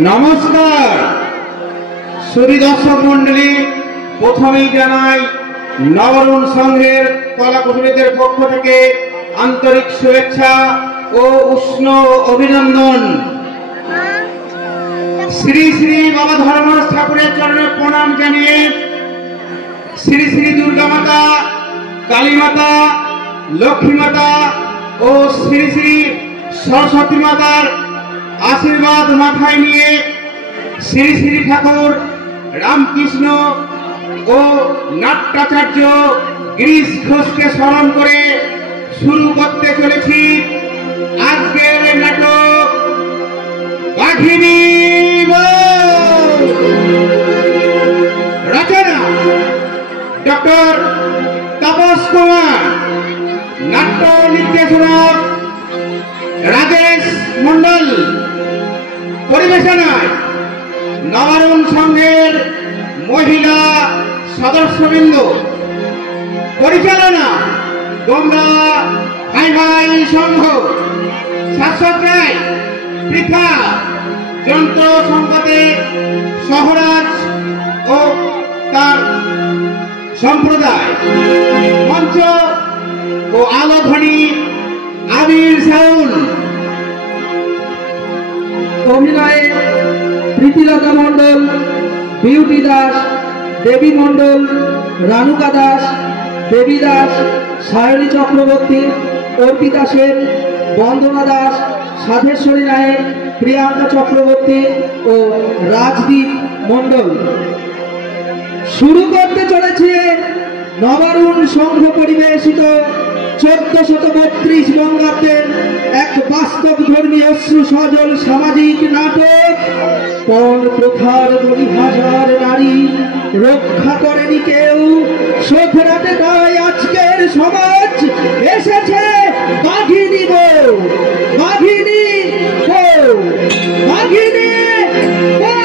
नमस्कार सुधी दर्शक मंडली प्रथमेই জানাই নবরুণ সংঘের কলাকুশলীদের পক্ষ থেকে আন্তরিক শুভেচ্ছা ও উষ্ণ অভিনন্দন। শ্রী শ্রী বাবা ধর্মরাজ ঠাকুরের চরণে প্রণাম জানিয়ে শ্রী শ্রী দুর্গা মাতা, কালী মাতা, লক্ষ্মী মাতা ও শ্রী শ্রী সরস্বতী মাতার आशीर्वाद माथाय निये श्री श्री ठाकुर रामकृष्ण और नाट्याचार्य गिरीश घोष के स्मरण करे शुरू करते चलेछि आजकेर नाटक बाघिनी रचना डॉक्टर तापस कुमार, नाट्य निर्देशक राजेश मंडल, परिवेशनाय नवरुण संघेर महिला सदस्यबृंद, परिचालना गोमरा भाई भाई संघ, शासक राय पृथा, যন্ত্র সংগতে সহরাজ ও তার সম্প্রদায়, মঞ্চ ও আলোধ্বনি আবির সাউন্ড। অভিনয়ে প্রীতিলতা মণ্ডল, বিউটি দাস, দেবী মণ্ডল, রানুকা দাস, দেবী দাস, সায়নী চক্রবর্তী, অর্পিতা সেন, বন্দনা দাস, সাধেশ্বরী নায়েক, প্রিয়াঙ্কা চক্রবর্তী ও রাজদীপ মণ্ডল। শুরু করতে চলেছে নবরুণ সংঘ পরিবেশিত 1432 বঙ্গাব্দের এক বাস্তব ধর্মী অশ্রু সজল সামাজিক নাটক পণ প্রথার বলি হাজার নারী রক্ষা করেনি কেউ, শোধরাতে তাই আজকের সমাজ এসেছে বাঘিনী বউ, বাঘিনী বউ, বাঘিনী বউ।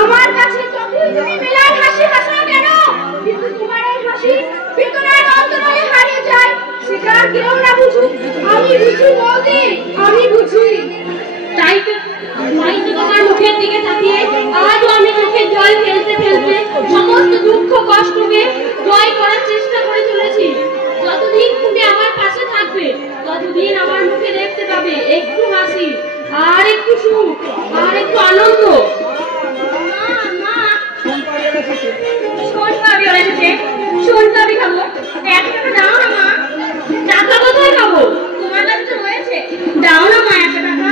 আমার কাছে যতই তুমি মেলায় হাসি আমি বুঝি বৌদি, আমি বুঝি। তাই তো তোমার মুখের দিকে তাকিয়ে আজও আমি চোখের জল ফেলতে ফেলতে সমস্ত দুঃখ কষ্টকে জয় করার চেষ্টা করে চলেছি। যতদিন তুমি আমার পাশে থাকবে ততদিন আমার মুখে দেখতে পাবে একটু হাসি, আর একটু সুখ, আর একটু আনন্দ। সোনপাপড়ি খাবো, 1 টাকা দাও না মা। টাকা কোথায় খাবো? তোমার কাছে তো রয়েছে, দাও না মা 1 টাকা।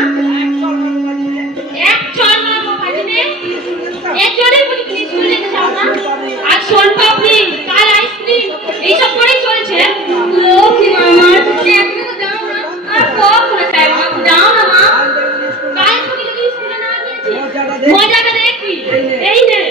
এক চল মারবো পাঠিয়ে, এক জনের বুঝি তুমি স্কুলে যেতে চাও না? আর সোনপাপড়ি, কাল আইসক্রিম এইসব করেই চলছে। লক্ষ্মী মা আমার, 1 টাকা দাও না। আর কখন খাইবো? দাও না মা। কাল তুমি যদি স্কুলে না গিয়েছি মজাটা দেখবি। এই নে।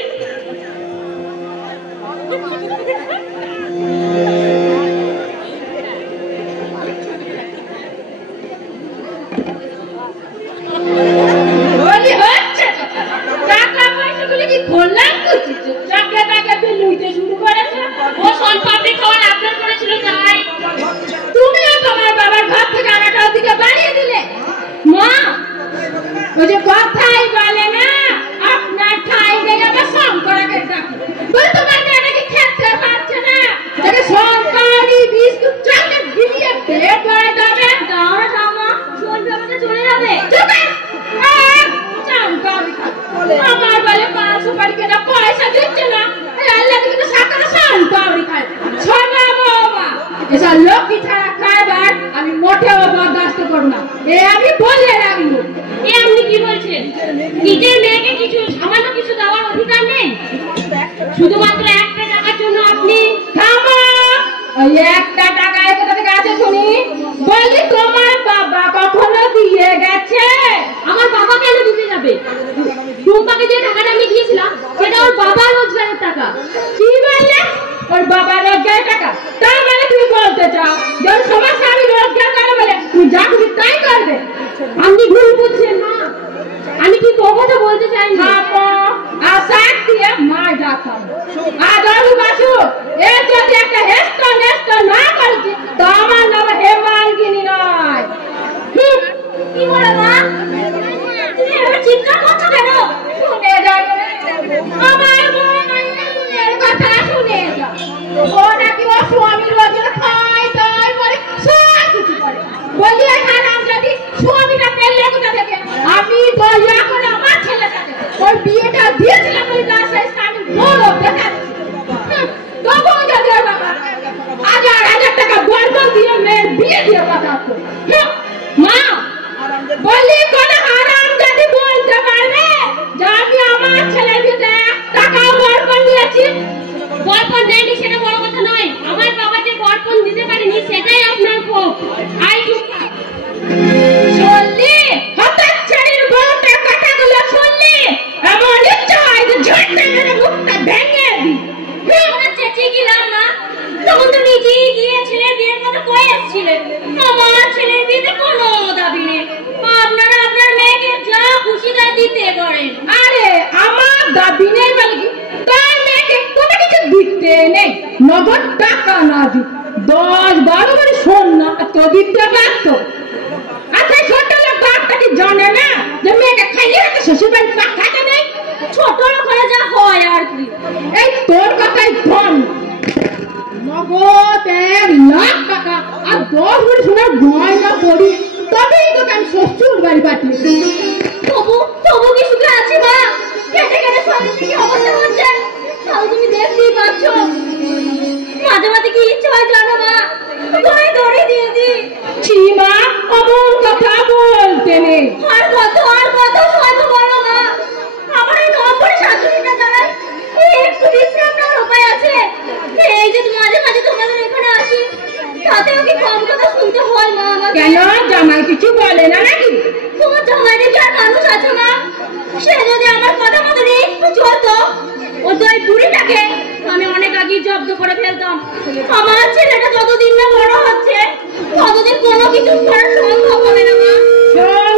কথাই বলে না আপনার ঠাই নেই, আবার শঙ্করাকে ডাকি। তোমার মেয়েটাকে খেতে পারছে না, তাকে সরকারি বিস্কুট চকলেট দিয়ে পেট ভরে দেবে। দাও না দামা, সোনপাপড়িটা চলে যাবে। আমার বলে মা সুপারি কেনা পয়সা দিচ্ছে না, আল্লাহ কিন্তু সাকারে সোনপাপড়ি খায়। শোনা বাবা, এসব লক্ষ্মী ছাড়া খাবার আমি মোটেও বরদাস্ত করব না, এ আমি বলে রাখবো। এ আপনি কি বলছেন? নিজের মেয়েকে কিছু সামান্য কিছু দেওয়ার অধিকার নেই? শুধুমাত্র 1 টাকার জন্য আপনি? থামো, ওই 1 টাকা কোথা থেকে আছে শুনি? বলি তোমার বাবা কখনো দিয়ে গেছে? আমার বাবা কেন দিতে যাবে? টুম্পাকে যে টাকাটা আমি দিয়েছিলাম সেটা ওর বাবার রোজগারের টাকা। কি বললে? ওর বাবার রোজগারের টাকা? তার মানে তুমি বলতে চাও যে ওর সমস্যা আমি রোজগার করে বলে তুমি যা খুশি তাই করবে? আপনি ভুল বুঝছেন মা, আমি কি তো কথা বলতে চাই না। আশা দিয়ে মা ডাকতাম আদর বাসু, এ যদি একটা হেস্ত নেস্ত না করছি তো আমার নাম হেমাঙ্গিনী নয়। কি বলো মা? তুমি এবার চিৎকার করছো কেন? শুনে যাও, আমার বোনের কথা শুনে যাও। ও নাকি ও স্বামীর ওজন খায় তাই বলে সব কিছু করে। বলি ওই হারাম যদি স্বামীটা পেলে কোথা থেকে? আমি দয়া করে আমার ছেলেটাকে ওই বিয়েটা দিয়েছিলাম ওই রাস্তায় স্বামীর বড় দেখাচ্ছি। তখন যদি ওর বাবা 1000 টাকা বরবল দিয়ে মেয়ের বিয়ে দিয়ে পাঠাতো। মা বলি কোন হারাম যদি বলতে পারবে যে আমি আমার ছেলের বিয়েতে 1 টাকা বরবল নিয়েছি? বরপণ দেয়নি সেটা বড় কথা নয়, আমার বাবা যে বরপণ দিতে পারেনি সেটাই আপনার ক্ষোভ। আই চুপ শুনলি? হতচ্ছাড়ির বউটা কথাগুলো শুনলি? এমন ইচ্ছা হয় যে ঝটকা মেরে মুখটা ভেঙে দিই। ওরা চেঁচিয়ে গেলাম না, তখন তো নিজেই গিয়ে ছেলের বিয়ের কথা কয়ে এসেছিলেন। আমার ছেলের বিয়েতে কোনো দাবি নেই, আপনারা আপনার মেয়েকে যা খুশি তা দিতে পারেন। আরে আমার দাবি নেই বলে কি তার মেয়েকে কোনো কিছু দিতে নেই? নগদ টাকা না দি 10-12 বারে সোনা তো দিতে পারত। আচ্ছা ছোট লোক বাপটা কি জানে না যে মেয়েকে খাইয়ে রেখে শ্বশুর বাড়ি পাঠাতে নেই? ছোট লোক হলে যা হয় আর কি। এই তোর কথাই ধন, নগদ 1 লাখ টাকা আর 10 বারে সোনার গয়না পরি, তবেই তোকে আমি শ্বশুর বাড়ি পাঠিয়েছি। তবু কি সুখে আছি মা? কেটে কেটে স্বামীর কি অবস্থা হচ্ছে তাও তুমি দেখতেই পাচ্ছ। মাঝে মাঝে কি ইচ্ছে হয় জানো মা? তোমায় ধরে দিয়ে দি। ছি মা, অমন কথা বলতে নেই। আর কত সহ্য করো মা? আমার এই নম্বরে শাশুড়িটা দাঁড়ায়, একটু বিশ্রাম নেওয়ার উপায় আছে? এই যে মাঝে মাঝে তোমাদের এখানে আসি, তাতেও কি কম কথা শুনতে হয় মা আমাকে? কেন, জামাই কিছু বলে না নাকি? তোমার জামাই দেখে আর মানুষ আছে মা? সে যদি আমার কথা মতো একটু চলতো, ও তো এই বুড়িটাকে আমি অনেক আগে জব্দ করে ফেলতাম। আমার ছেলেটা যতদিন না বড় হচ্ছে ততদিন কোনো কিছু করা সম্ভব হবে না মা।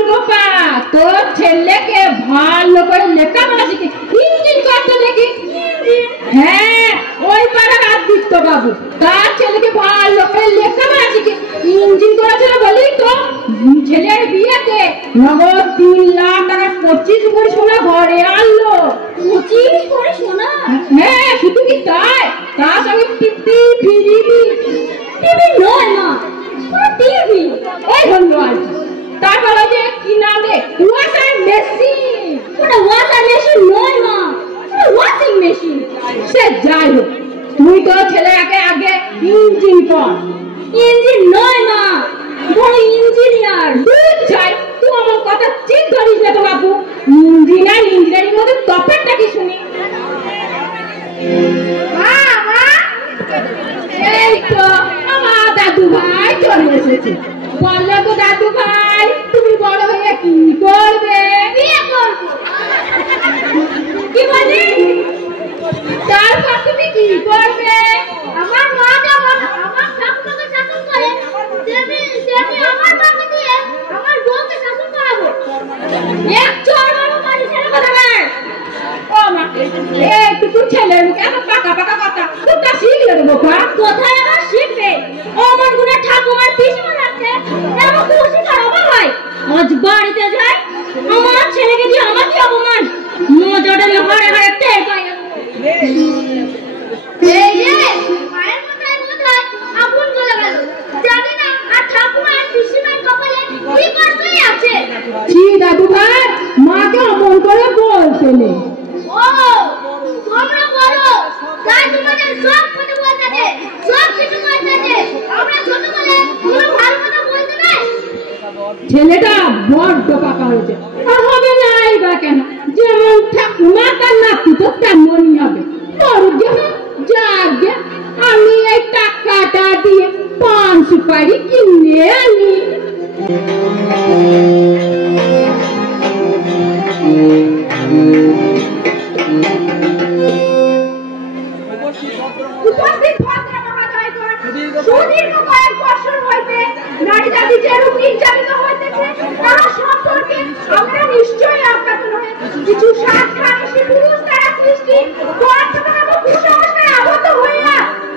গোপা, তোর ছেলেকে ভালো করে লেখাপড়া শিখে ইঞ্জিন করতে দেখি। হ্যাঁ, ওই পাড়ার আদিত্য বাবু তার ছেলেকে ভালো করে লেখাপড়া শিখে ইঞ্জিন করেছিল বলেই তো ছেলের বিয়েতে নগদ 3 লাখ টাকা 25 ভরি সোনা ঘরে আনলো। 25 ভরি সোনা? হ্যাঁ, শুধু কি তাই, তার সঙ্গে টিভি নয় মা, টিভি এই হলো আর তারপর ওই যে কি নাম রে, ওয়াশার মেশিন। ওটা ওয়াশার মেশিন নয় মা, ওয়াশিং মেশিন। সে যাই হোক, তুই তো ছেলেকে আগে ইঞ্জিন কর। ইঞ্জিন নয় মা, বড় ইঞ্জিনিয়ার। দুধ চাই, তুই আমার কথা ঠিক ধরিস না তো বাবু। ইঞ্জিনিয়ার ইঞ্জিনিয়ারিং মধ্যে তফাৎটা কি শুনি। এই তো আমার দাদু ভাই চলে এসেছে। বললো তো দাদু ভাই, তুমি বড় হয়ে কি করবে? বিয়ে করবো। কি বলি? তারপর তুমি কি করবে? আমার মা যেমন আমার ঠাকুমাকে শাসন করে, তেমনি আমার মাকে দিয়ে আমার বউকে শাসন করাবো। এক চড় মারো মানুষের কথা বল। ও মা, একটু ছেলের মুখে এত পাকা পাকা কথা কোথা শিখলে রে বাবা? কোথায় আবার শিখবে? অমন গুণে ঠাকুমার পিছনে রাখতে এমন খুশি খারাপ হয়। আজ বাড়িতে যাই, আমার ছেলেকে দিয়ে আমাকে অপমান। মজাটা ঘরে ঘরে টের পাই না। এই রে, মায়ের মাথায় বোধহয় আগুন জ্বলে গেল। জানি না আর ঠাকুমা আর পিসিমার কপালে কি কষ্টই আছে। জি দাদু ভাই, মাকে অমন করে বলতে নেই। ও, তোমরা বলো, তাই তোমাদের সব কথা বলতে দে, সব কিছু বলতে দে। আমরা ছোট বলে কোনো ভালো কথা বলতে নাই। ছেলেটা বড্ড পাকা হয়েছে, আর হবে নাই বা কেন? যেমন ঠাকুমা তার নাতি তো তেমনই হবে। যাগে আমি এই টাকাটা দিয়ে পান সুপারি কিনে আনি। উপস্থিত ভদ্র মহোদয়গণ, সুদীর্ঘ কয়েক বছর হইতে নারী জাতি যেরূপ নির্যাতিত হইতেছে তাহা সম্পর্কে আমরা নিশ্চয়ই অবগত নই। কিছু সাতখানিশি পুরুষ দ্বারা সৃষ্টি কুসংস্কারে আবদ্ধ হইয়া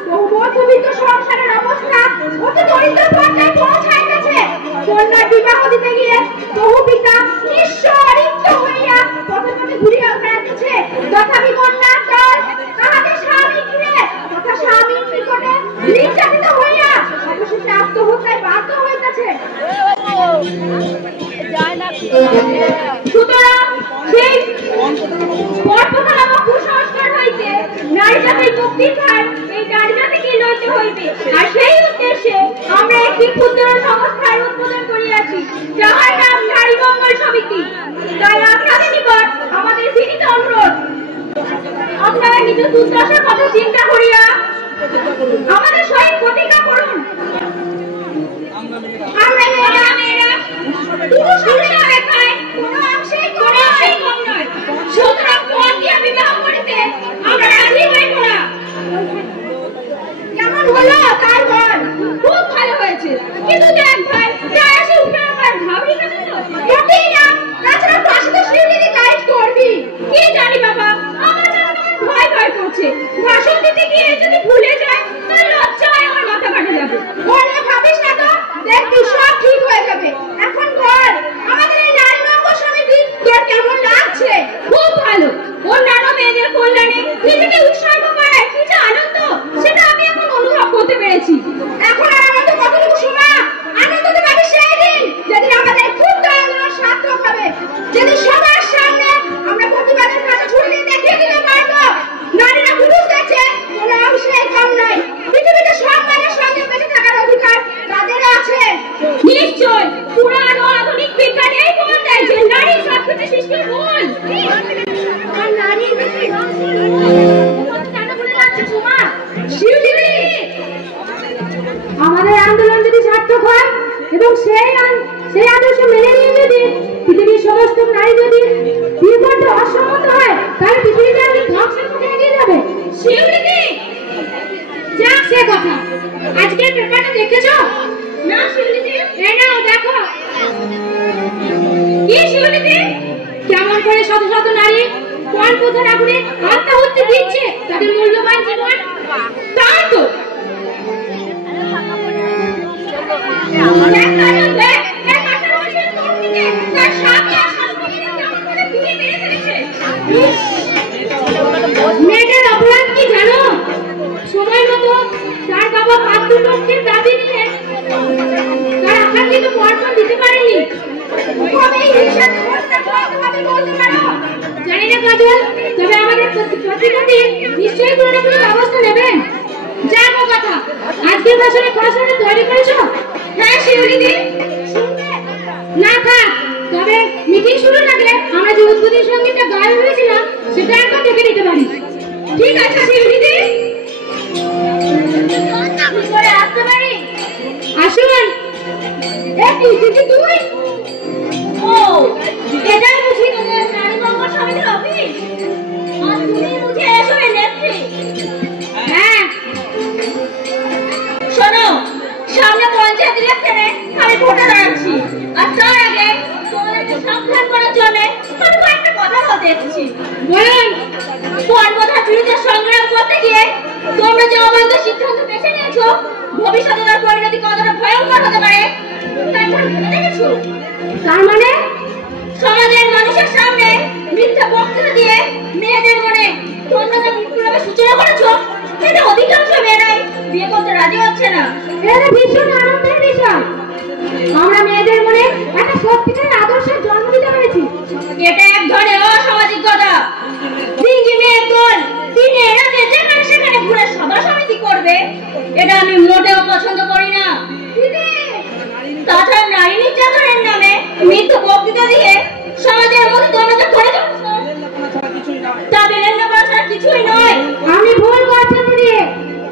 বহু মধ্যবিত্ত সংসারের অবস্থা অতি দরিদ্র পর্যায়ে পৌঁছাইতেছে। কন্যার বিবাহ দিতে গিয়ে বহু পিতা নিঃস্ব রিক্ত হইয়া পথে পথে ঘুরিয়া বেড়াইতেছে। তথাপি কন্যার দল তাহাদের স্বামী ঘিরে তথা স্বামীর নিকটে নির্যাতিত হইয়া অবশেষে আত্মহত্যায় বাধ্য হইতেছে। সুতরাং সেই বর্তমান আমার কুসংস্কার হইতে নারী জাতির মুক্তির ভার এই নারী জাতিকে লইতে হইবে। আর সেই উদ্দেশ্যে আমরা একটি ক্ষুদ্র সংস্থার উদ্বোধন করিয়াছি, যাহার নাম নারী মঙ্গল সমিতি। তাই আপনাদের নিকট আমাদের বিনীত অনুরোধ, আপনারা নিজ দুর্দশার কথা চিন্তা করিয়া আমাদের সহিত প্রতিজ্ঞা করুন। আমরা মেয়েরা পুরুষের অপেক্ষায় কোনো অংশেই কম নয়। সুতরাং পণ দিয়া বিবাহ করিতে আমরা রাজি হইব না। কেমন হলো তাই বল? খুব ভালো হয়েছে, কিন্তু দেখ ভাই, তাই এসে উঠে আমার ভাবলি না তো? মোটেই না। তাছাড়া পাশে তো শিউলিদি গাইড করবি। কি জানি বাবা, আমার যেন ভয় ভয় করছে। ভাষণ দিতে গিয়ে যদি ভুলে যায় তাহলে লজ্জায় আমার মাথা কাটা যাবে। বলে ভাবিস না তো, দেখবি সব ঠিক হয়ে যাবে। এখন বল, আমাদের এই নারী মঙ্গল সমিতি তোর কেমন লাগছে? খুব ভালো। অন্যান্য মেয়েদের কল্যাণে নিজেকে উৎসর্গ করার কি যে আনন্দ, সেটা আমি এখন অনুভব করতে পেরেছি। এখন আর আমাদের কতটুকু সময় আনন্দ তো পাবি সেই দিন যেদিন আমাদের ক্ষুদ্র আন্দোলন সার্থক হবে, যেদিন সবার সামনে আমরা প্রতিবাদের কাছে ছুড়ে দিয়ে দেখিয়ে দিতে পারবো নারীরা পুরুষ কাছে কোনো অংশে কম নাই। পৃথিবীতে সব মানুষের সঙ্গে বেঁচে থাকার অধিকার তাদের আছে। নিশ্চয় পুরাণ ও আধুনিক বিজ্ঞান এই বল দেয় যে নারী সবকিছু সৃষ্টির মূল। আর নারীর বেশি কেন বলে যাচ্ছে সুমা? শিউলি, আমাদের আন্দোলন যদি সার্থক হয় এবং সেই আদর্শ মেনে নিয়ে যদি পৃথিবীর সমস্ত নারী যদি বিপদে অসম্মত হয়, তাহলে পৃথিবীতে আমি ধ্বংসের মুখে এগিয়ে যাবে। শিউলি, যাক সে কথা, আজকের পেপারটা দেখেছো? না শিউলিদি, এই নাও দেখো। কি শিউলিদি? কেমন করে শত শত নারী কোন প্রধান আগুনে আত্মহত্যা দিচ্ছে তাদের মূল্যবান জীবন। তাই তো দেখ, মতো তার বাবা পাত্র লক্ষ্যের দাবি নিয়ে তার আকাঙ্ক্ষিত পর্যন্ত দিতে পারেনি। তবে এই হিসাব তোমাকে বলতে পারো জানি না কাজল, তবে আমাদের প্রতিনিধি নিশ্চয়ই কোনো না কোনো ব্যবস্থা নেবেন। যাবো কথা, আজকের ভাষণে পড়াশোনা তৈরি করেছো? হ্যাঁ শিউলিদি। না থাক, তবে মিটিং শুরুর আগে আমরা যে উদ্বোধনী সঙ্গীতটা গায়ে হয়েছিলাম সেটা একবার দেখে নিতে পারি। ঠিক আছে শিউলিদি, করে আসতে পারি? আসুন। তুই ও এটাই বুঝি তোদের নারী মঙ্গল সমিতির অফিস? আর তুমি বুঝে এসবের নেত্রী? হ্যাঁ। শোনো, সামনে পঞ্চায়েত ইলেকশনে আমি ভোটে দাঁড়াচ্ছি, আর তার আগে তোমাদেরকে সাবধান করার জন্য আমি কয়েকটা কথা বলতে এসেছি। বলুন। পর্বতার বিরুদ্ধে সংগ্রাম করতে গিয়ে তোমরা যে অবাধ্য সিদ্ধান্ত বেছে নিয়েছো, ভবিষ্যতে তার পরিণতি কতটা ভয়ঙ্কর হতে পারে তা একবার ভেবে দেখেছো? তার মানে সমাজের মানুষের সামনে মিথ্যা বক্তৃতা দিয়ে মেয়েদের মনে তোমরা যে বিপ্লবের সূচনা করেছো, এটা অধিকাংশ মেয়েরাই বিয়ে করতে রাজি হচ্ছে না। এটা ভীষণ আনন্দের বিষয়। আমরা মেয়েদের মনে একটা সত্যিকারের আদর্শের জন্ম দিতে পেরেছি। এটা এক ধরনের অসামাজিকতা। দিনজি মেয়ের দল দিনে রাতে যেখানে সেখানে ঘুরে সভা সমিতি করবে, এটা আমি মোটেও পছন্দ করি না। তাছাড়া নারী নির্যাতনের নামে মিথ্যা বক্তৃতা দিয়ে সমাজের মধ্যে দমনতা করে যাচ্ছে, তা বিরোধিতা করা ছাড়া কিছুই নয়। আমি ভুল করছি দিদি।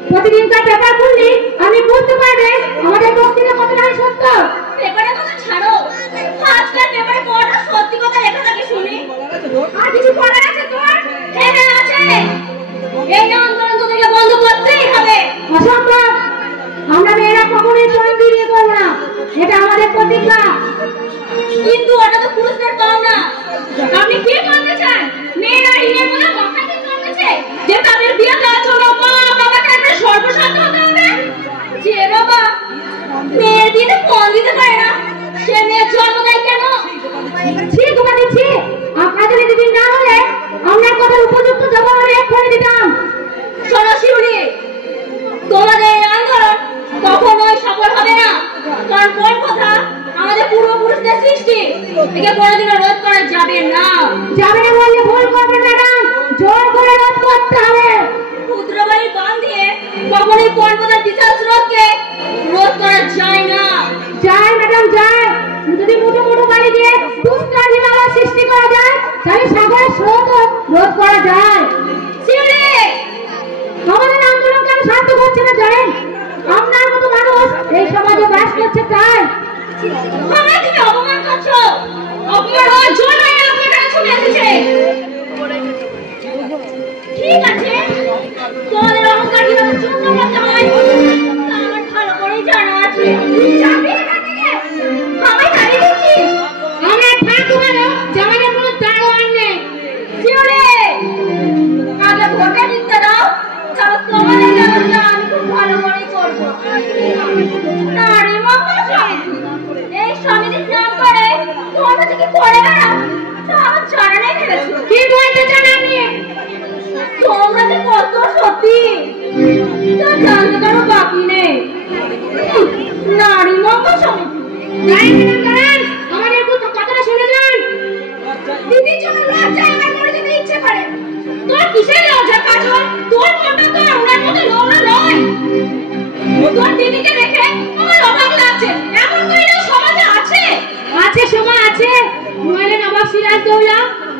প্রতিদিনকার পেপার পড়লে আমি বুঝতে পারবে আমাদের বক্তৃতা কতটা সত্য। পেপারের কথা ছাড়ো, আজকাল পেপারে কটা সত্যি কথা লেখা থাকে শুনি। আর কিছু পড়ার আছে তোর? হ্যাঁ হ্যাঁ আছে। এই আন্দোলন তোদেরকে বন্ধ করতেই হবে। অসম্ভব। আমরা মেয়েরা কখনোই পণ বিয়ে করবো না, এটা আমাদের প্রতিজ্ঞা। কিন্তু ওটা তো পুরুষদের কম না। আপনি কি বলতে চান? মেয়েরা ঋণের মধ্যে বকাতে চলেছে যে তাদের বিয়ে দেওয়ার জন্য মা বাবাকে একটা সর্বশান্ত হতে হবে? যে বাবা মেয়ের বিয়েতে পণ দিতে পারে না, সে মেয়ের জন্ম দেয় কেন? ঠিক বলেছি। আপনাদের দিদি না হলে আমরা কথা উপযুক্ত জবাব আমরা এক্ষুনি দিতাম। শোনো শিউলি, তোমাদের এই আন্দোলন কখনোই সফল হবে না। কারণ কোন কথা আমাদের পূর্বপুরুষদের সৃষ্টি, একে কোনোদিনও রোধ করা যাবে না। যাবে না বললে ভুল করবেন ম্যাডাম, জোর করে রোধ করতে হবে। পুত্রবাড়ির বান দিয়ে কখনোই পর্বতের বিশাল স্রোতকে রোধ করা যায় না। যায় ম্যাডাম যায়। যদি মোটো মোটো বাড়ি দিয়ে পুষ্কর হিমালয় সৃষ্টি করা যায়, তাহলে সাগরের স্রোত রোধ করা যায়। শিউলি, আমাদের আন্দোলন কেন সার্থক হচ্ছে না জানেন? আপনার মতো মানুষ এই সমাজে বাস করছে তাই। আমায় তুমি অপমান করছো। অপমান হওয়ার জন্যই আপনার কাছে ছুটে এসেছে। ঠিক আছে, তোমাদের অহংকার কিভাবে চূর্ণ করতে হয় আমার ভালো করেই জানা আছে। যাবি এখান থেকে? আমায় তাড়িয়ে দিচ্ছিস? আমরা থাকবো কেন? জামাইয়ের কোনো দারোয়ান নেই। শিউলি, আগে ভোটে জিততে দাও, তাহলে তোমাদের ব্যবস্থা আমি খুব ভালো করেই করবো। নারী মঙ্গল সমিতি, এই সমিতির নাম করে তোমরা যে কি করে বেড়াও তা আমার জানা নেই ভেবেছো? কি বলতে চান আপনি? তোমরা যে কত সত্যি তা জানতে কারো বাকি নেই। নারী মঙ্গল সমিতি আমাদের কথাটা শুনে যান। দিদির জন্য লজ্জা আমার মনে যেতে ইচ্ছে করে। তোর কিসের লজ্জা কাজল? তোর মনটা তো আমার মতো নোংরা নয়। তোর দিদিকে দেখে আমার অবাক লাগছে। এমন কইলেও সমাজে আছে? আছে সময় আছে। নইলে নবাব সিরাজদৌল্লা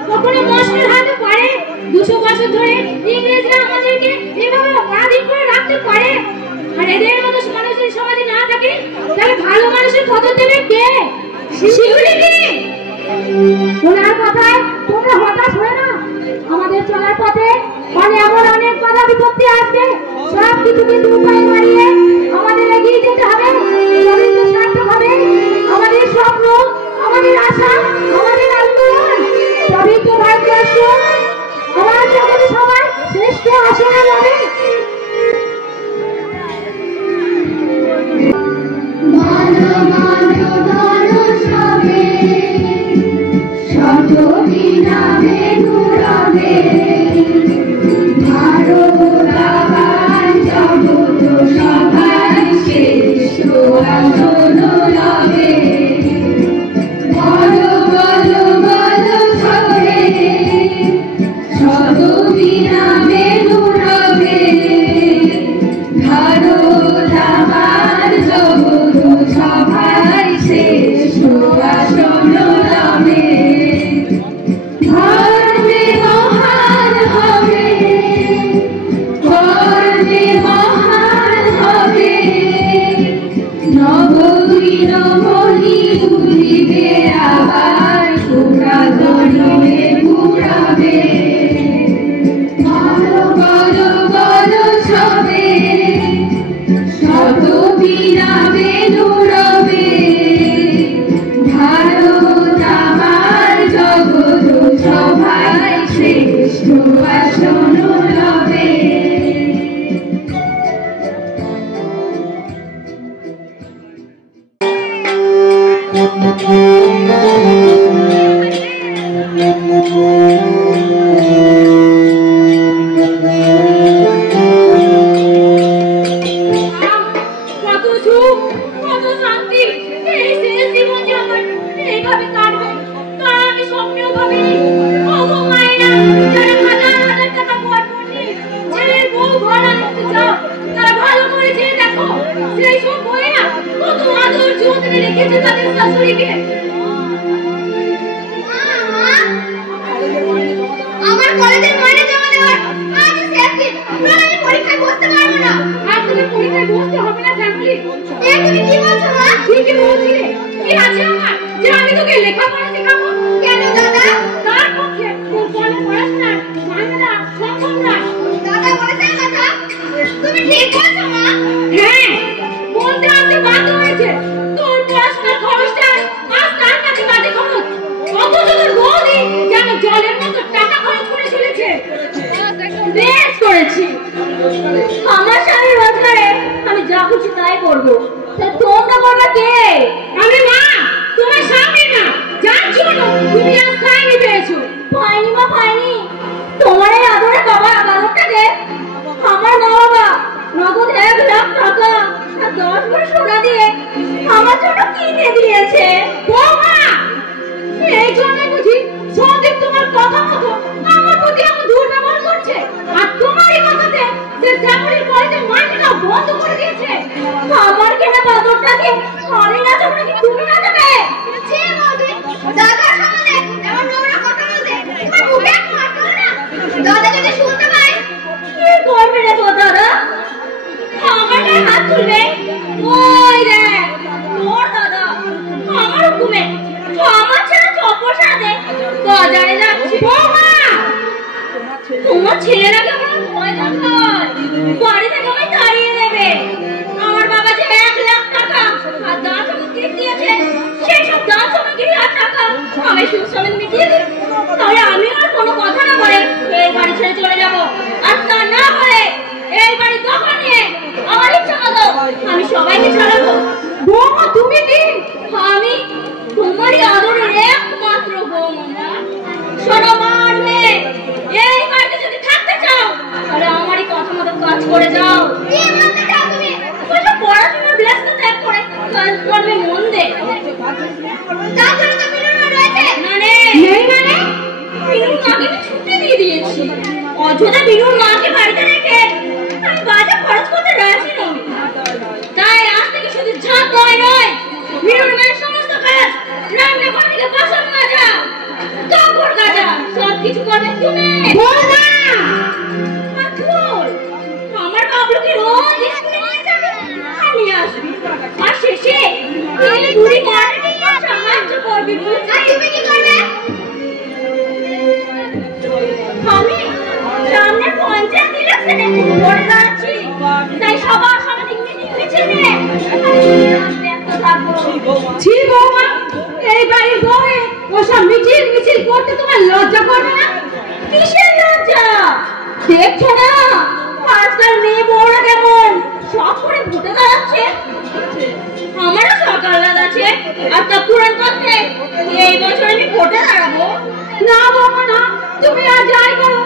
কখনো মস্কের হাতে পারে 200 বছর ধরে ইংরেজরা আমাদেরকে এভাবে অপরাধী করে রাখতে পারে? আর এদের মতো মানুষের সমাজে না থাকে তাহলে ভালো মানুষের কদর দেবে কে? শিউলি, ওনার কথায় তোমরা হতাশ হয়ে না। আমাদের চলার পথে এমন অনেক বাধা বিপত্তি আসবে, সব কিছুকে দুপায়ে মারিয়ে আমাদের এগিয়ে যেতে হবে। তবেই তো সার্থক হবে আমাদের স্বপ্ন, আমাদের আশা, আমাদের আন্দোলন। তবেই তো ভারতবর্ষ আমার জগতে সবাই শ্রেষ্ঠ আসনে যাবে। ভারত নীরবে নুরবে ভারত আমার জগৎ সভায় শ্রেষ্ঠ আসন রবে। আমার কলেজের মাইনে জমা দেওয়ার আজ শেষ দিন। আমি পরীক্ষায় বসতে পারবো না। আর তুমি পরীক্ষায় বসতে হবে না জানলি? তুমি কি বলছো মা? ঠিকই বলছি রে। কি আছে আমার যে আমি তোকে লেখাপড়া শেখাবো? কেন দাদা? তার পক্ষে তোর কলেজ পড়াশোনা মাইনেটা সম্ভব নয়। দাদা বলেছে কথা। তুমি ঠিক বলছো মা। হ্যাঁ, বলতে আমাকে বাধ্য হয়েছে। তোর পড়াশোনার খরচটা আজ তার কাছে বাজে খরচ। অথচ তোর বৌদি যেন জলের মতো টাকা খরচ করে চলেছে। বেশ করেছি। আমার স্বামী রোজগারে আমি যা খুশি তাই করবো। তা তোমরা করবে কে? আমি মা, তোমার স্বামী না। যার জন্য তুমি আজ খাইনি পেয়েছো। পাইনি মা, পাইনি। তোমার এই আদরে বাবা বালকটাকে আমার মা বাবা নগদ 1 লাখ টাকা আর 10 ভরি সোনা দিয়ে আমার জন্য কিনে দিয়েছে। বৌমা, এই জন্য বুঝি সন্দীপ তোমার কথা মতো আমার প্রতি এমন দুর্ব্যবহার করছে। আর তোমারই কথাতে সে শ্যামলীর কলেজের মাইনেটা বন্ধ করে দিয়েছে। আমার কেনা বাদরটাকে আমি না যাবো নাকি তুমি না যাবে? ছি বৌদি, দাদার সামনে এমন নোংরা কথা বলতে তোমার মুখে একটু মারতে হয় না? দাদা যদি শুনতে পায় কি করবে রে তোর দাদা? আমার গায়ে হাত তুলবে? ওই দেখ তোর দাদা আমার হুকুমে আমার ছেলে চপ্পল সাথে বাজারে যাচ্ছে। বৌমা, তোমার ছেলেরাকে আমার ভয় দেখায়। বাড়ি থেকে আমায় তাড়িয়ে দেবে। আমার বাবা যে 1 লাখ টাকা আর দান সামগ্রী দিয়েছে, সেই সব দান সামগ্রী আর টাকা আমি সুদ সমেত মিটিয়ে দেব। তাহলে আমি আর কোনো কথা না বলে এই বাড়ি ছেড়ে চলে যাব। আর তা না হলে এই বাড়ি দখল নিয়ে আমার ইচ্ছা মতো আমি সবাইকে ছাড়াবো। বৌমা, তুমি কি? আমি তোমারই আদরের একমাত্র বৌমা। শোনো মা, এই বাড়িতে যদি থাকতে চাও তাহলে আমারই কথা মতো কাজ করে যাও। কি বলতে চাও তুমি? ওইসব পড়াশোনার ব্যস্ত ত্যাগ করে কাজকর্মে মন দে। তার জন্য তো বিনোদন রয়েছে। না রে, নেই মানে? বিনুর মাকে তো ছুটি দিয়ে দিয়েছি। অযথা বিনুর মাকে বাড়িতে রেখে আমি বাজে খরচ করতে রাজি নই। তাই আজ থেকে শুধু ঝাঁট নয়, বিনুর মায়ের সমস্ত কাজ, রান্না করা থেকে বাসন মাজা, কাপড় কাচা সব কিছু করবে তুমি। বৌমা, আমার বাবলুকে রোজ স্কুলে নিয়ে যাবে আর নিয়ে আসবি। আর শেষে এই বুড়ি মাকে নিয়ে সাহায্য করবি। আর তুমি কি করবে? আমি সামনে পঞ্চায়েত ইলেকশনে ভোটে দাঁড়াচ্ছি। তাই সবার সামাজিক মিটিং মিছিলে ব্যস্ত থাকবো। ছি বৌমা, এই বাড়ির বউয়ে ওসব মিছিল করতে তোমার লজ্জা করে না? কিসের লজ্জা? দেখছো না আজকাল মেয়ে বউরা কেমন সব করে ভোটে দাঁড়াচ্ছে। আমারও সকাল লাগাচ্ছে আর তা পূরণ করতে এই বছর আমি ভোটে দাঁড়াবো না। বৌমা না, তুমি আর যাই করো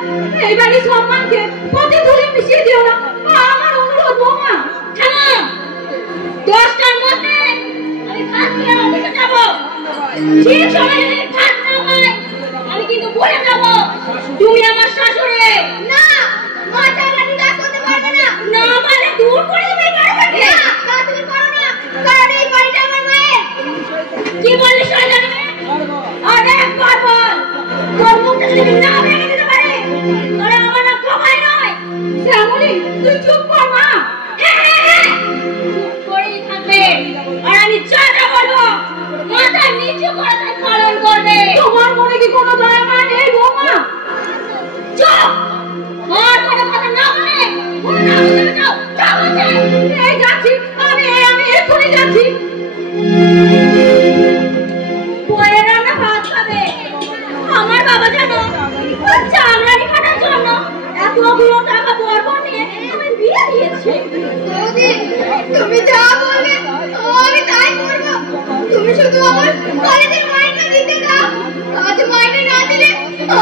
এই বাড়ির সম্মানকে পথে ধরে মিশিয়ে দিও না। আমার অনুরোধ বৌমা। থামো, 10টার মধ্যে আমি ভাত খেয়ে অফিসে যাবো। ঠিক সময় যদি ভাত না পাই আমি কিন্তু বলে যাবো তুমি আমার শাশুড়ি। না, মা চাইলে কাজ করতে পারবে না। না মানে দূর করে দেবে এই বাড়ি থেকে। না, তা তুমি করো না, কারণ এই বাড়িটা আমার মায়ের। কি বললি শয়তানি মেয়ে? আরে একবার বল, তোর মুখটা যদি না ভেঙে দিতে পারে তাহলে আমার নাম খোকাই নয়। শ্যামলী, তুই চুপ কর মা। হ্যাঁ, চুপ করেই থাকবে। আর আমি যা যা বলবো মাথা নিচু করে তাই পালন তুমি যা বলবে আমি তাই করব। তুমি শুধু আমার কলেজের মাইনে দিতে দাও। আজ মাইনে না দিলে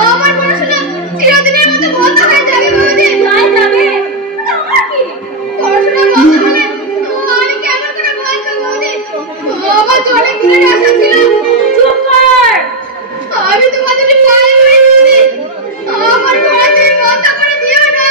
আমার পড়াশোনা চিরদিনের মতো বন্ধ হয়ে যাবে বৌদি। তাই যাবে তোমার কি পড়াশোনা বন্ধ হলে আমি কেমন করে বলবো বৌদি? আমার তো অনেক দিনের আশা ছিল। চুপ কর। আমি তোমাদের পায়ে পড়ি বৌদি, আমার পড়াশোনা বন্ধ করে দিও না।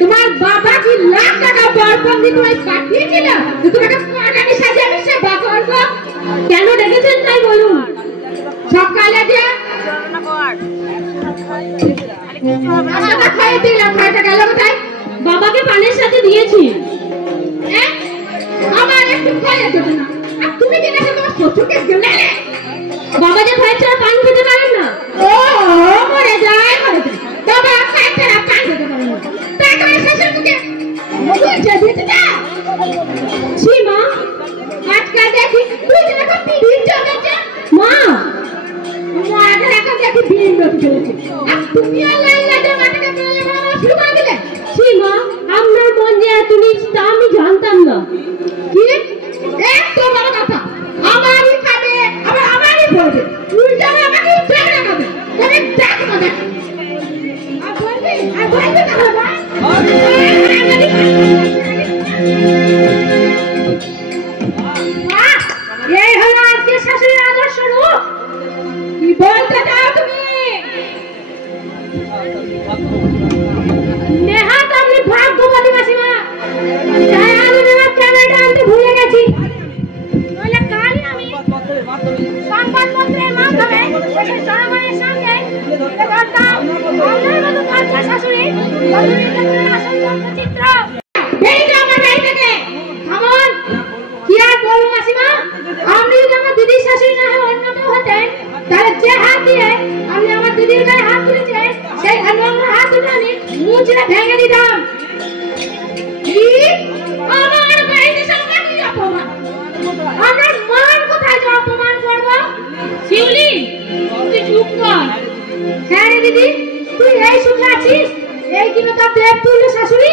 তোমার বাবা কি লাখ টাকা বরপণ দিয়ে তোমায় পাঠিয়েছিল যে তোমাকে পাটানি সাজিয়ে আমি সেবা করবো? কেন ডেকেছেন তাই বলুন। সকালে যে নাস্তাটা খাইয়ে দিলাম, খাইটা গেল কোথায়? বাবাকে পানের সাথে দিয়েছি। আমার একটু খাইয়ে দেবে না, আর তুমি কি না তোমার শ্বশুরকে গেলে? বাবা যে ভাই ছাড়া পান খেতে পারেন না। ও মরে যায়, মরে যায়। বাবা ভাই ছাড়া পান খেতে পারেন না, তাই তোমার শ্বশুরকে বুঝে দিতে না। ছি মা, আজকাল দেখি তুই যেরকম বিড়ি চলেছে। মা মাকে এখন দেখি বিড়ি চলেছে, আর তুমি আল্লাহ আল্লাহ মাটাকে বলে শুরু করে দিলে। ছি মা, আপনার মন যে এত নিচ তা আমি জানতাম না। কি এত বড় কথা, আমারই খাবে আবার আমারই বলবে, উল্টা আমাকে ঝগড়া করবে। তবে দেখ না দেখ আর বলবে তাহলে মা এই হলো আজকে শাশুড়ির আদর্শ রূপ। কি বলতে চাও তুমি? নেহাত আপনি ভাগ্যবতী মাসিমা, তাই আমি আমার ক্যামেরাটা আনতে ভুলে গেছি। নইলে কালই আমি সংবাদপত্রের মাধ্যমে জনগণের সামনে তুলে ধরতাম আপনার মতো কাঁচা শাশুড়ি আসল চিত্র। বেরিয়ে আমার বাড়ি থেকে। থামুন, কি আর বলবো মাসিমা, আপনি যদি আমার দিদির শাশুড়ি না হয় অন্য কেউ হতেন, তাহলে যে হাত দিয়ে আপনি আমার দিদির গায়ে হাত তুলেছেন সেই নোংরা হাত দুটো আমি মুচড়ে ভেঙে দিতাম। কি আমার বাড়িতে সাংঘাতিক অপমান! আমার মান কোথায় যে অপমান করবো? শিউলি তুই চুপ কর। হ্যাঁ রে দিদি, তুই এই সুখে আছিস? এই কিনা তার দেব তুল্য শাশুড়ি,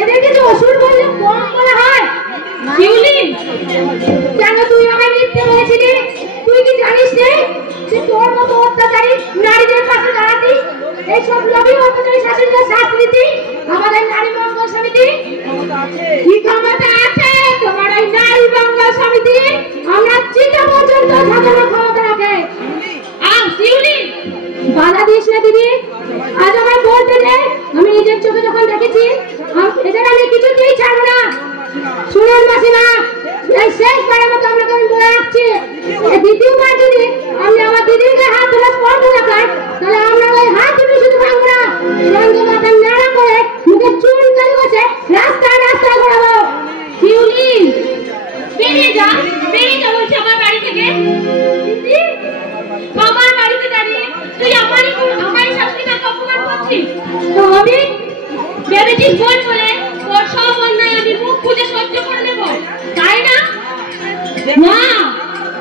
এদেরকে যে অসুর বললে কম বলা হয়। শিউলি কেন তুই আমায় মিথ্যে বলেছিলি? তুই কি জানিস রে যে তোর মতো অত্যাচারী নারীদের পাশে দাঁড়াতি, এই সব লবি অত্যাচারী শাশুড়িদের শাস্তি দিতি আমাদের নারী মঙ্গল সমিতি? কি ক্ষমতা আছে তোমার এই নারী মঙ্গল সমিতি? আমরা চিতা পর্যন্ত সাজানোর ক্ষমতা রাখে। আর শিউলি বাধা দিস না দিদি, আজ আমায় বলতে দে। আমি নিজের চোখে যখন দেখেছি এদের আমি কিছুতেই ছাড়বো না। শুনুন মাসিমা, এই শেষবারের মতো আপনাকে আমি বলে রাখছি, দ্বিতীয়বার যদি আপনি আমার দিদির গায়ে হাত ধরে স্পর্শ দেখান, তাহলে আমরা ওই হাত দুটো শুধু ভাঙবো না, সঙ্গে মাথা নাড়া করে মুখে চুল কালি বসে রাস্তায় রাস্তায় ঘোরাবো। শিউলি বেরিয়ে যা, বেরিয়ে যা বলছি আমার বাড়ি থেকে। দিদি বাবার বাড়িতে দাঁড়িয়ে তুই আমারই শাশুড়িকে অপমান করছিস। আমি ভেবেছিস বোন বলে তোর সব অন্যায় আমি মুখ বুজে সহ্য করে নেব, তাই না? মা,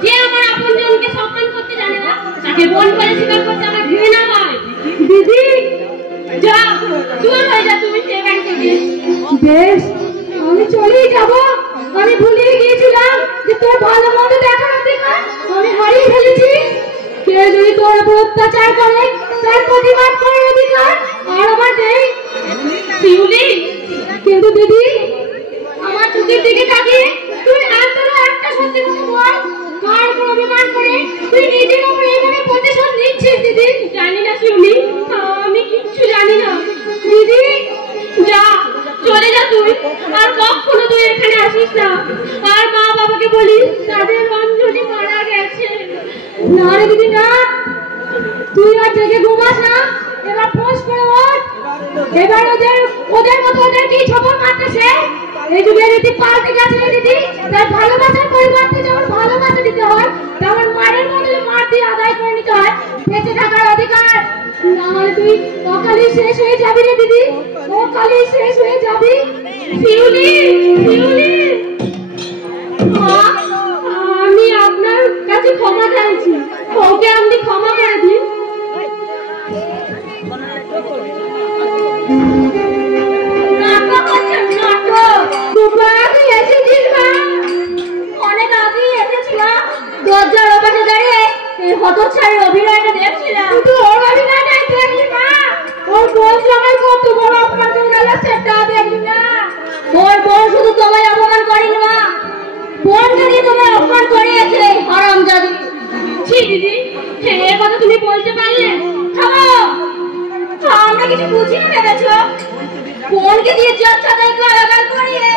যে আমার আপনজনকে সম্মান করতে জানে না তাকে বোন বলে স্বীকার করতে আমার ঘৃণা হয়। দিদি যা, দূর হয়ে যা তুমি সে বাড়ি থেকে। বেশ, আমি চলেই যাব। আমি ভুলিয়ে গিয়েছিলাম যে তোর ভালো মন্দ দেখার অধিকার আমি হারিয়ে ফেলেছি। কেউ যদি তোর উপর অত্যাচার করে তার প্রতিবাদ করার অধিকার আর আমার নেই। শিউলি কিন্তু দিদি আমার চোখের দিকে তাকিয়ে তুই একটা সত্যি কথা বল, কার উপর অভিমান করে তুই নিজের উপর এইভাবে প্রতিশোধ নিচ্ছিস? দিদি জানি না শিউলি, আমি কিচ্ছু জানি না। দিদি যা, চলে যা তুই, আর কখনো তুই এখানে আসিস না। আর মা বাবাকে বলিস তাদের রঞ্জনী মারা গেছে। না রে দিদি না, তুই আর জেগে ঘুমাস না, এবার ফোঁস করে ওঠ। এবার ওদের মতো ওদেরকেই ছবল মারতেছে। এই যুগের রীতি পাল্টে গেছে দিদি, তার ভালোবাসার পরিবর্তে যেমন ভালোবাসা দিতে হয় তেমন মায়ের বদলে মার দিয়ে আদায় করে নিতে হয় বেঁচে থাকার অধিকার। নাহলে তুই অকালে শেষ হয়ে যাবি রে দিদি, অকালে শেষ হয়ে যাবি। শিউলি শিউলি মা, আমি আপনার কাছে ক্ষমা চাইছি, ওকে আপনি ক্ষমা করে দিন। অনেক আগেই এসেছিলাম, দরজার ওপাশে দাঁড়িয়ে এই হতচ্ছাড়ির অভিনয়টা দেখছিলাম। তুই ওর অভিনয়টাই দেখলি না? ওর বোন জামাই কত বড় অপমান করে গেল সেটা দেখলি না? ওর বোন শুধু তোমায় অপমান করেনি মা, বোনকে দিয়ে তোমায় অপমান করিয়েছে হারামজাদি। ছি দিদি, এ কথা তুমি বলতে পারলে? থামো, আমরা কিছু বুঝি না ভেবেছ? বোনকে দিয়ে জচ্ছাদাই গালাগাল করিয়ে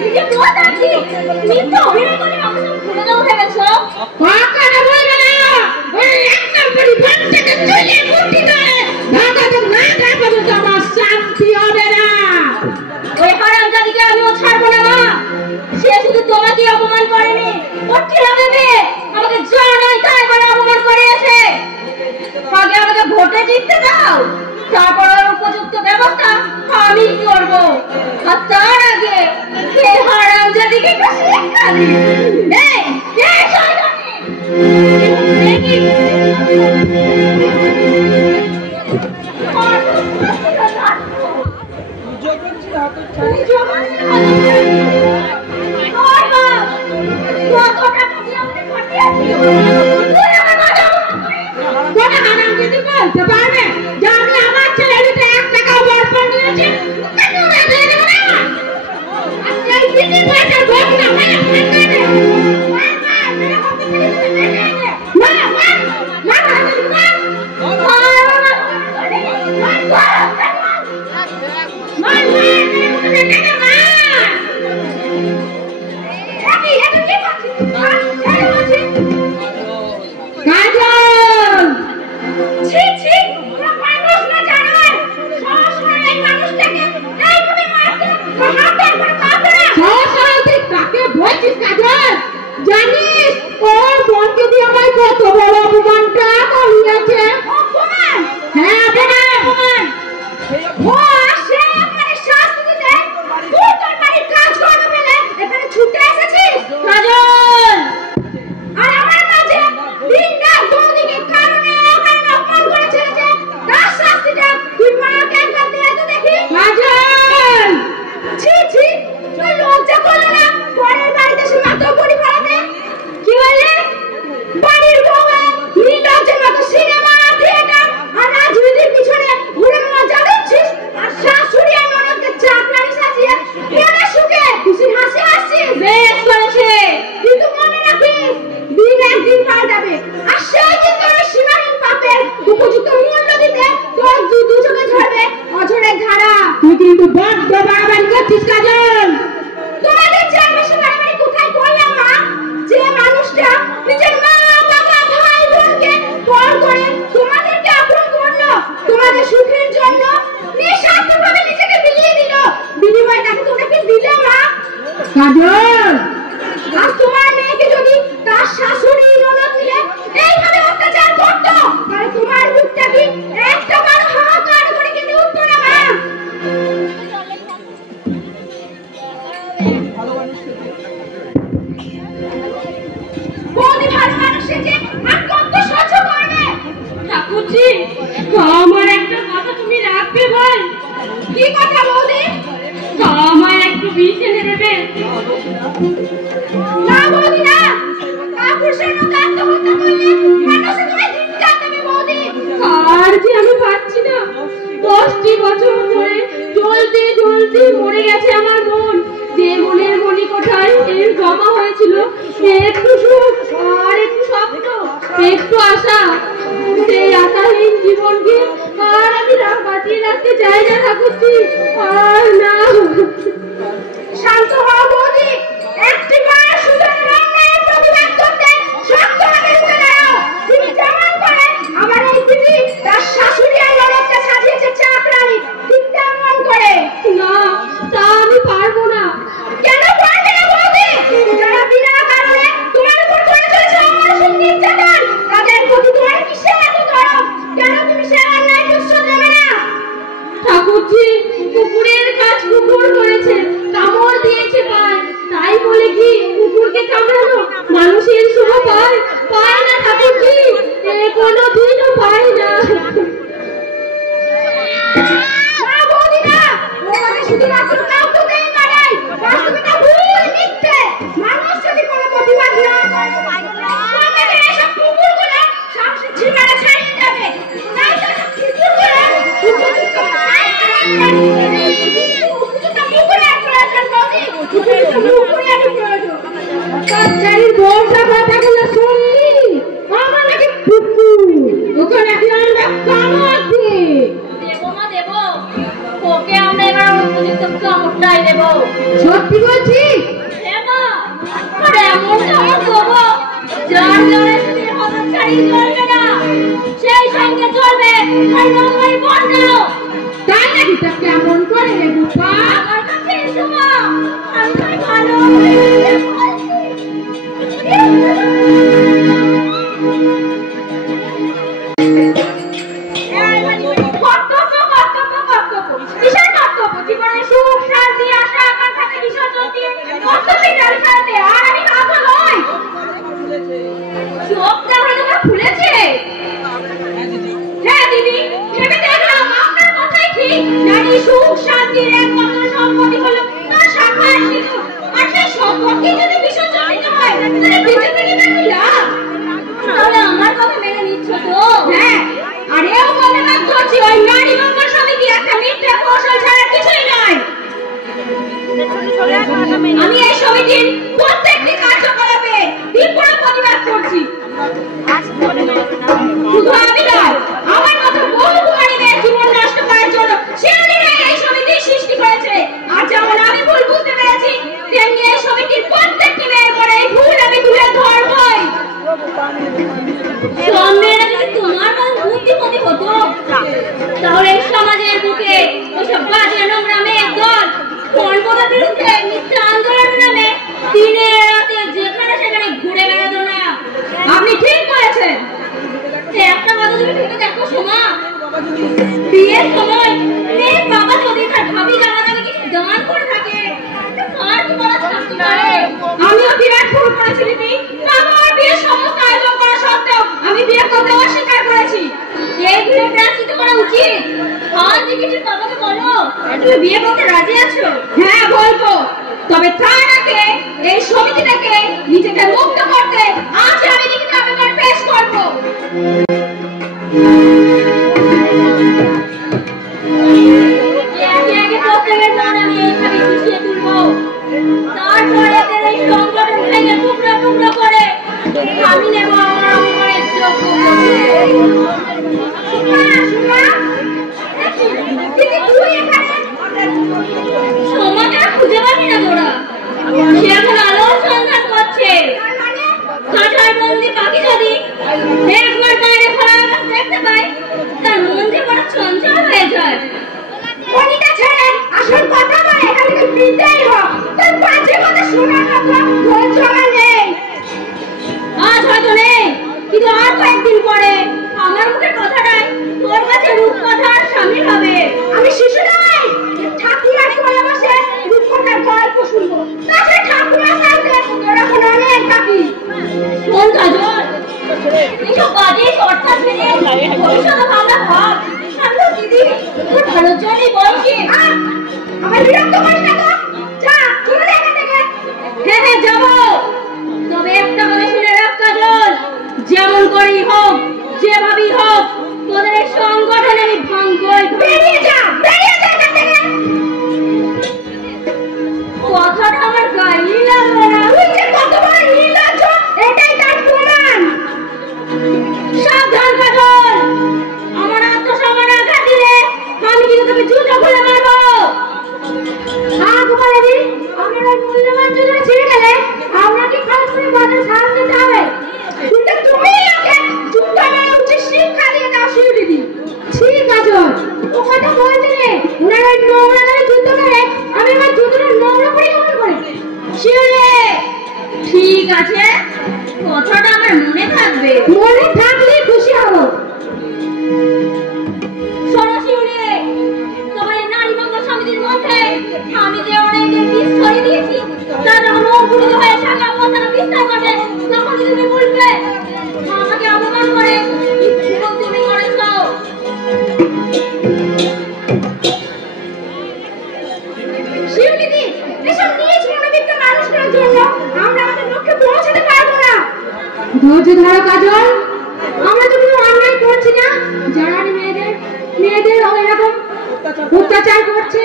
নিজে বোন আছি মিথ্যা অভিনয় করে আমাকে সব ভুলে যাও ভেবেছ? কথা বলবে না, ওই একটা পরিবার থেকে চলে মুক্তি দেয়, ভাগাতে না দেব আমি করব। আর তার আগে কে হারামজাদিকে একটু শিক্ষা দিই। এই কে শয়তানি দেখি যুগে ওসব বাজে নোংরা মেয়ের দল পর্বতের বিরুদ্ধে মিথ্যা আন্দোলনের নামে দিনে রাতে যেখানে সেখানে ঘুরে বেড়াতো না। আপনি ঠিক বলেছেন। একটা কথা তুমি ভেবে দেখো সোমা, বিয়ের সময় মেয়ের বাবা যদি তার ভাবি জামাতাকে কিছু দান করে থাকে আর কি বলা থাকতে পারে। আমিও বিরাট ভুল করেছি লিপি। আমার বিয়ের সমস্ত আয়োজন করা সত্ত্বেও আমি বিয়ে করতে অস্বীকার করেছি। এই বিয়ে প্রার্থিত করা উচিত। আজ কিছু বাবাকে বলো তুমি বিয়ে করতে রাজি আছো? হ্যাঁ বলবো, তবে তার আগে এই সমিতিটাকে নিজেকে মুক্ত করতে আজ আমি লিখিত আবেদন পেশ করবো। একে একে প্রত্যেকের নাম আমি এইভাবে গুছিয়ে তুলবো। তারপরে এদের এই সংগঠন ভেঙে টুকরো টুকরো করে আমি নেব আমার অঙ্গনের যোগ্য। সোমাকে খুঁজে পাবি না তোরা। সে এখন আলোর সন্ধান করছে। কাঁটার বন্দি পাখি যদি একবার বাইরে খোলা আকাশ দেখতে পায় তার মন যে বড় চঞ্চল হয়ে যায়। অনিতা ছেড়ে আসল কথা বলে এখান থেকে বিদায় হোক। তার পাঁচে কথা শোনার মতো ধৈর্য আমার নেই। আজ হয়তো নেই, কিন্তু আর কয়েকদিন পরে আমার মুখের কথাটাই তোর কাছে রূপকথার সামিল হবে। আমি শিশু নই, ঠাকুমার কোলে বসে রূপকথার গল্প শুনবো। তাছাড়া ঠাকুমার সাথে তোরা কোনো অনেক বাকি। শোন কাজল, এইসব বাজে চর্চা ছেড়ে ভবিষ্যতে ভাবনা ভাব। সামনে দিদি তোর ভালোর জন্যই বলছি। আমার বিরক্ত করিস না তো। যা চলে যা এখান থেকে। হ্যাঁ হ্যাঁ যাবো, তবে একটা কথা শুনে রাখ কাজল, যেমন করেই হোক যেভাবেই হোক তোদের এই সংগঠনে আমি ভাঙবই। বেরিয়ে যা এখান থেকে। কথাটা আমার গায়েই লাগলো না। তুই যে কতবার নির্লজ্জ, এটাই তার প্রমাণ। সাবধান কাজল, আমার আত্মসম্মানে আঘাত দিলে আমি কিন্তু তোকে জুতো খুলে মারবো। আগ বলে দি, আপনার ওই মূল্যবান জুতোটা ছিঁড়ে গেলে আপনাকে খারাপ করে বাজার সাহায্য দিতে হবে। কিন্তু তুমি ওকে জুতো মারা উচিত শিক্ষা দিয়ে দাও শিউলিদি। ঠিক কাজল, ও কথা বলতে নে। ওনার ওই নোংরা গায়ে জুতো মেরে আমি আমার জুতোটা নোংরা করে কেমন করে। শিউলি ঠিক আছে, কথাটা আমার মনে থাকবে। মনে থাকলে খুশি হব। শোনো শিউলি, তোমার নারী মঙ্গল সমিতির মধ্যে আমি যে অনেককে পিস করে দিয়েছি তার মনগুলো হয়ে থাকা অবস্থাটা বিস্তার করবে। তখন তুমি বলবে আমাকে অপমান করে তুমি করেছ। শিউলিদি, এসব নিজ মনোবিত্ত মানুষগুলোর জন্য আমরা আমাদের লক্ষ্যে পৌঁছাতে পারবো না। ধৈর্য ধরো কাজল, আমরা তো কোনো অন্যায় করছি না। যারা মেয়েদের এরকম অত্যাচার করছে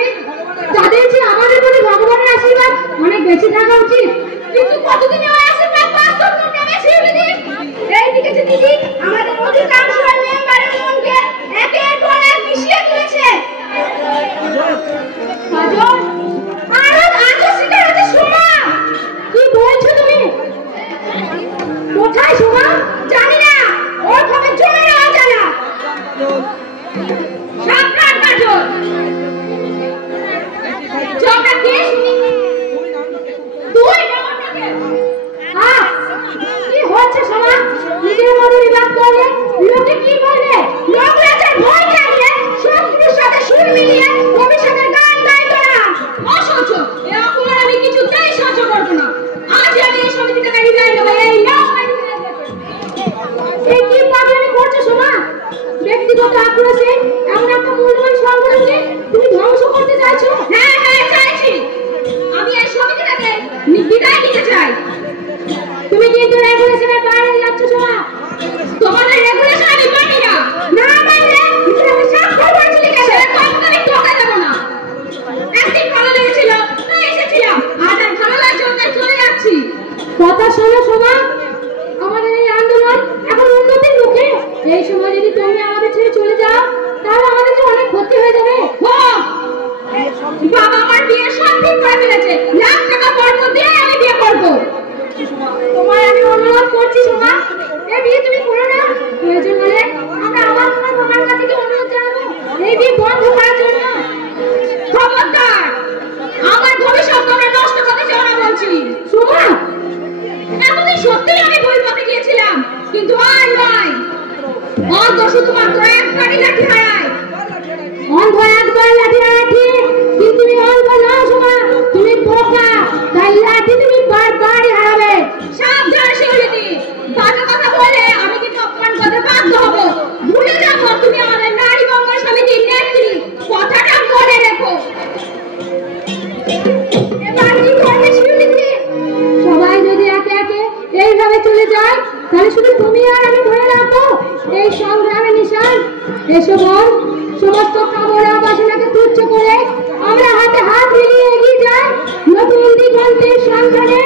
তাদের যে আমাদের প্রতি ভগবানের আশীর্বাদ অনেক বেশি থাকা উচিত। কিন্তু কতদিনে ওই আশীর্বাদ বাস্তব রূপ নেবে শিউলিদি? এইদিকে যে দিদি আমাদের অধিকাংশ মেম্বারের মনকে একের পর এক মিশিয়ে তুলেছে। কাজল, আরো আজও শিকার হচ্ছে সোমা। কি বলছো তুমি? কোথায় সোমা? জানি না, ওর ভাবে জমে না জানা। সাবধান কাজল, জবটা কে শুনি? তুই ব্যাপারটাকে কি হচ্ছে সোমা? নিজের মতো বিবাদ করলে লোকে কি বলবে? লোক লাচার ভয় থাকলে শত্রুর সাথে সুর মিলিয়ে ভবিষ্যতের গান গাইতো না। অসহ্য, এ অপমান আমি কিছুতেই সহ্য করবো না। আজ আমি এই সমিতিটাকে বিদায় নেবো। এই কি পাগলামি করছো সোমা? ব্যক্তিগত আক্রোশে এমন একটা মূল্যবান সংগঠনকে তুমি ধ্বংস করতে চাইছো? হ্যাঁ হ্যাঁ চাইছি। আমি এই সমিতিটাকে বিদায় দিতে চাই। তুমি কিন্তু রেগুলেশনের বাইরে যাচ্ছ সোমা। তোমাদের রেগুলেশন আমি মানি না। না মানলে আমি স্বাক্ষর করেছি কেন? সে কথা আমি তোকে দেবো না। একদিন ভালো লেগেছিল তাই এসেছিলাম, আজ আর ভালো লাগছে তাই চলে যাচ্ছি। কথা শোনো সোমা, আমাদের এই আন্দোলন এখন উন্নতির মুখে। এই সময় যদি তুমি আমাদের ছেড়ে চলে যাও তাহলে আমাদের যে অনেক ক্ষতি হয়ে যাবে। বাবা আমার বিয়ে সব ঠিক করে ফেলেছে। লাখ টাকা বর্গ দিয়ে আমি বিয়ে করবো। তোমায় আমি অনুরোধ করছি সোমা, এই বিয়ে তুমি করো না। প্রয়োজন হলে আমরা আবার তোমার বাবার কাছে গিয়ে অনুরোধ জানাবো এই বিয়ে বন্ধ করার জন্য। কিন্তু আর নয়। অন্ধ শুধুমাত্র একবারই লাঠি হারায়। অন্ধ একবার লাঠি হারায় ঠিক, কিন্তু তুমি অন্ধ নও সোমা, তুমি বোকা, তাই লাঠি তুমি বারবারই হারাবে। সাবধান শিউলিদি, বাজে কথা বলে আমি কিন্তু অপমান করতে বাধ্য হব। ভুলে যাবো তুমি আমাদের নারী মঙ্গল সমিতির নেত্রী, কথাটা মনে রেখো। এবার কি করবে শিউলিদি? সবাই যদি একে একে এইভাবে চলে যায়, তাহলে শুধু তুমি আর আমি ধরে রাখবো এই সংগ্রামের নিশান। এসো বল, সমস্ত কামনা বাসনাকে তুচ্ছ করে আমরা হাতে হাত মিলিয়ে এগিয়ে যাই নতুন দিগন্তের সন্ধানে।